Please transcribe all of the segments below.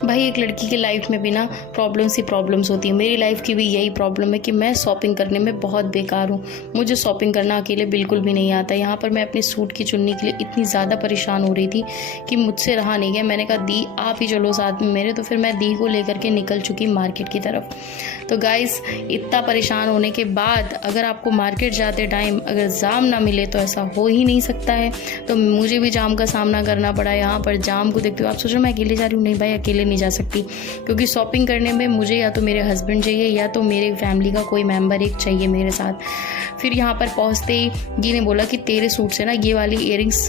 भाई एक लड़की की लाइफ में भी ना प्रॉब्लम्स ही प्रॉब्लम्स होती है। मेरी लाइफ की भी यही प्रॉब्लम है कि मैं शॉपिंग करने में बहुत बेकार हूँ। मुझे शॉपिंग करना अकेले बिल्कुल भी नहीं आता। यहाँ पर मैं अपने सूट की चुन्नी के लिए इतनी ज़्यादा परेशान हो रही थी कि मुझसे रहा नहीं गया। मैंने कहा दी आप ही चलो साथ में मेरे, तो फिर मैं दी को लेकर के निकल चुकी मार्केट की तरफ। तो गाइस इतना परेशान होने के बाद अगर आपको मार्केट जाते टाइम अगर जाम ना मिले तो ऐसा हो ही नहीं सकता है। तो मुझे भी जाम का सामना करना पड़ा। यहाँ पर जाम को देखते हुए आप सोच रहे मैं अकेले जा रही हूँ, नहीं भाई अकेले नहीं जा सकती, क्योंकि शॉपिंग करने में मुझे या तो मेरे हस्बैंड चाहिए या तो मेरे फैमिली का कोई मेंबर एक चाहिए मेरे साथ। फिर यहाँ पर पहुँचते ही जी ने बोला कि तेरे सूट से ना ये वाली इयरिंग्स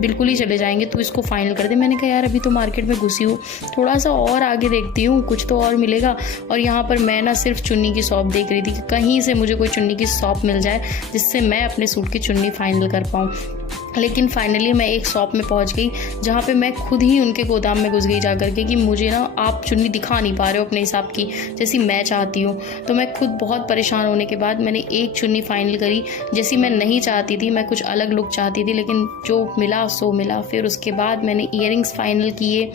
बिल्कुल ही चले जाएंगे, तू इसको फाइनल कर दे। मैंने कहा यार अभी तो मार्केट में घुसी हूँ, थोड़ा सा और आगे देखती हूँ, कुछ तो और मिलेगा। और यहाँ पर मैं ना सिर्फ चुन्नी की शॉप देख रही थी कि कहीं से मुझे कोई चुन्नी की शॉप मिल जाए जिससे मैं अपने सूट की चुन्नी फाइनल कर पाऊँ। लेकिन फाइनली मैं एक शॉप में पहुंच गई जहाँ पे मैं खुद ही उनके गोदाम में घुस गई जा करके कि मुझे ना आप चुन्नी दिखा नहीं पा रहे हो अपने हिसाब की जैसी मैं चाहती हूँ। तो मैं खुद बहुत परेशान होने के बाद मैंने एक चुन्नी फाइनल करी जैसी मैं नहीं चाहती थी। मैं कुछ अलग लुक चाहती थी लेकिन जो मिला सो मिला। फिर उसके बाद मैंने ईयरिंग्स फाइनल किए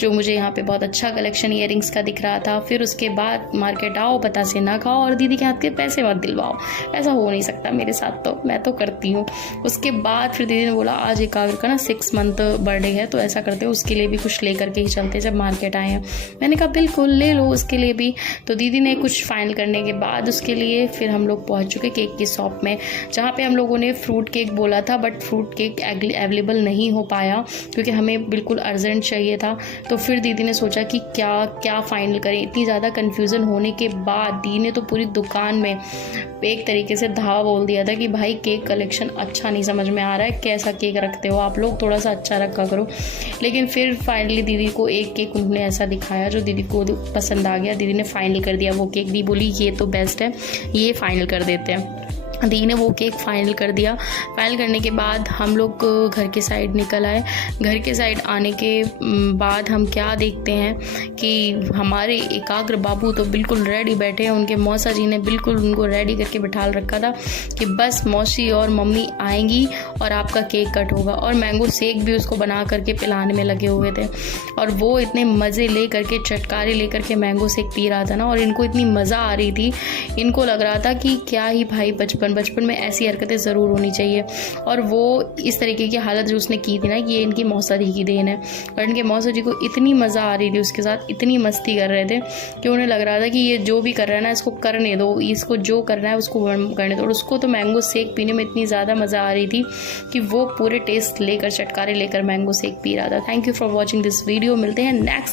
जो मुझे यहाँ पे बहुत अच्छा कलेक्शन ईयरिंग्स का दिख रहा था। फिर उसके बाद मार्केट आओ पता से ना खाओ और दीदी के हाथ के पैसे मत दिलवाओ। ऐसा हो नहीं सकता मेरे साथ, तो मैं तो करती हूँ। उसके बाद फिर दीदी ने बोला आज एकाग्र का ना 6 मंथ बर्थडे है तो ऐसा करते हो उसके लिए भी कुछ लेकर के ही चलते जब मार्केट आए हैं। मैंने कहा बिल्कुल ले लो उसके लिए भी। तो दीदी ने कुछ फाइनल करने के बाद उसके लिए फिर हम लोग पहुंच चुके केक की शॉप में, जहाँ पे हम लोगों ने फ्रूट केक बोला था बट फ्रूट केक अवेलेबल नहीं हो पाया क्योंकि हमें बिल्कुल अर्जेंट चाहिए था। तो फिर दीदी ने सोचा कि क्या क्या फाइनल करें। इतनी ज़्यादा कन्फ्यूज़न होने के बाद दीदी ने तो पूरी दुकान में एक तरीके से धावा बोल दिया था कि भाई केक कलेक्शन अच्छा नहीं समझ में आ रहा है, कैसा केक रखते हो आप लोग, थोड़ा सा अच्छा रखा करो। लेकिन फिर फाइनली दीदी को एक केक उन्होंने ऐसा दिखाया जो दीदी को पसंद आ गया। दीदी ने फाइनल कर दिया वो केक। दी बोली ये तो बेस्ट है, ये फाइनल कर देते हैं। दी ने वो केक फाइनल कर दिया। फाइनल करने के बाद हम लोग घर के साइड निकल आए। घर के साइड आने के बाद हम क्या देखते हैं कि हमारे एकाग्र बाबू तो बिल्कुल रेडी बैठे हैं। उनके मौसा जी ने बिल्कुल उनको रेडी करके बिठा रखा था कि बस मौसी और मम्मी आएंगी और आपका केक कट होगा। और मैंगो शेक भी उसको बना करके पिलाने में लगे हुए थे और वो इतने मज़े ले करके चटकारे ले करके मैंगो शेक पी रहा था ना, और इनको इतनी मज़ा आ रही थी। इनको लग रहा था कि क्या ही भाई बचपन में ऐसी हरकतें ज़रूर होनी चाहिए। और वो इस तरीके की हालत जो उसने की थी ना कि ये इनकी मौसा जी की देन है। और इनके मौसा जी को इतनी मज़ा आ रही थी उसके साथ, इतनी मस्ती कर रहे थे कि उन्हें लग रहा था कि ये जो भी कर रहा है ना इसको करने दो, इसको जो करना है उसको करने दो। और उसको तो मैंगो शेक पीने में इतनी ज़्यादा मज़ा आ रही थी कि वो पूरे टेस्ट लेकर चटकारे लेकर मैंगो शेक पी रहा था। Thank you for watching this video. मिलते हैं नेक्स्ट